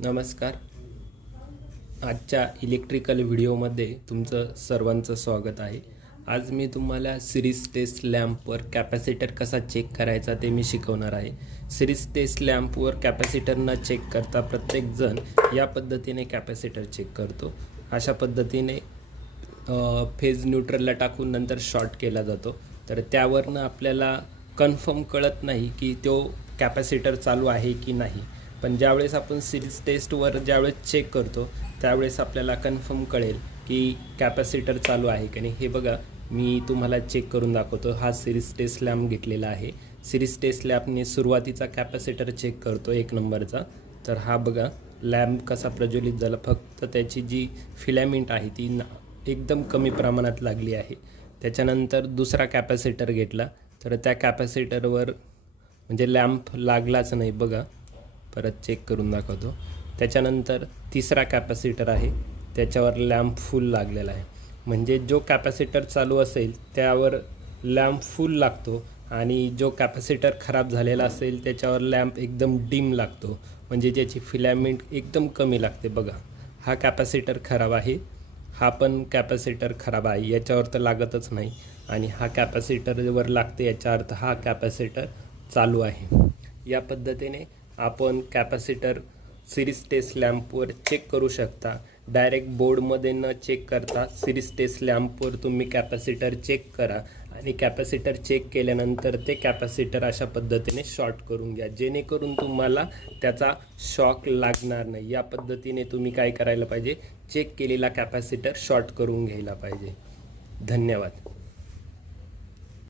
नमस्कार. आजच्या इलेक्ट्रिकल व्हिडिओमध्ये तुमचं सर्वांचं स्वागत आहे. आज मी तुम्हाला सिरीज टेस्ट लॅम्पवर कॅपॅसिटर कसा चेक करायचा ते मी शिकवणार आहे. सिरीज टेस्ट लॅम्पवर कॅपॅसिटर न चेक करता प्रत्येकजण या पद्धतीने कॅपॅसिटर चेक करतो. अशा पद्धतीने फेज न्यूट्रलला टाकून नंतर शॉर्ट केला जातो. तर त्यावरनं आपल्याला कन्फर्म कळत नाही की तो कॅपॅसिटर चालू आहे की नाही. पण ज्यावेळेस आपण सिरीज टेस्टवर ज्यावेळेस चेक करतो त्यावेळेस आपल्याला कन्फर्म कळेल की कॅपॅसिटर चालू आहे की नाही. हे बघा, मी तुम्हाला चेक करून दाखवतो. हा सिरीज टेस्ट लॅम्प घेतलेला आहे. सिरीज टेस्ट लॅम्पने सुरुवातीचा कॅपॅसिटर चेक करतो 1 नंबरचा. तर हा बघा लॅम्प कसा प्रज्वलित झाला, फक्त त्याची जी फिलॅमेंट आहे ती एकदम कमी प्रमाणात लागली आहे. त्याच्यानंतर दुसरा कॅपॅसिटर घेतला तर त्या कॅपॅसिटरवर म्हणजे लॅम्प लागलाच नाही. बघा, परत चेक करून दाखवतो. त्याच्यानंतर तिसरा कॅपॅसिटर आहे, त्याच्यावर लॅम्प फुल लागलेला आहे. म्हणजे जो कॅपॅसिटर चालू असेल त्यावर लॅम्प फुल लागतो आणि जो कॅपॅसिटर खराब झालेला असेल त्याच्यावर लॅम्प एकदम डिम लागतो, म्हणजे ज्याची फिलॅमेंट एकदम कमी लागते. बघा, हा कॅपॅसिटर खराब आहे, हा पण कॅपॅसिटर खराब आहे, याच्यावर तर लागतच नाही. आणि हा कॅपॅसिटरवर लागते, याचा अर्थ हा कॅपॅसिटर चालू आहे. या पद्धतीने आपण कॅपॅसिटर सिरीज टेस्ट लॅम्पवर चेक करू शकता. डायरेक्ट बोर्डमध्ये न चेक करता सिरीज टेस्ट लॅम्पवर तुम्ही कॅपॅसिटर चेक करा आणि कॅपॅसिटर चेक केल्यानंतर ते कॅपॅसिटर अशा पद्धतीने शॉर्ट करून घ्या, जेणेकरून तुम्हाला त्याचा शॉक लागणार नाही. या पद्धतीने तुम्ही काय करायला पाहिजे, चेक केलेला कॅपॅसिटर शॉर्ट करून घ्यायला पाहिजे. धन्यवाद.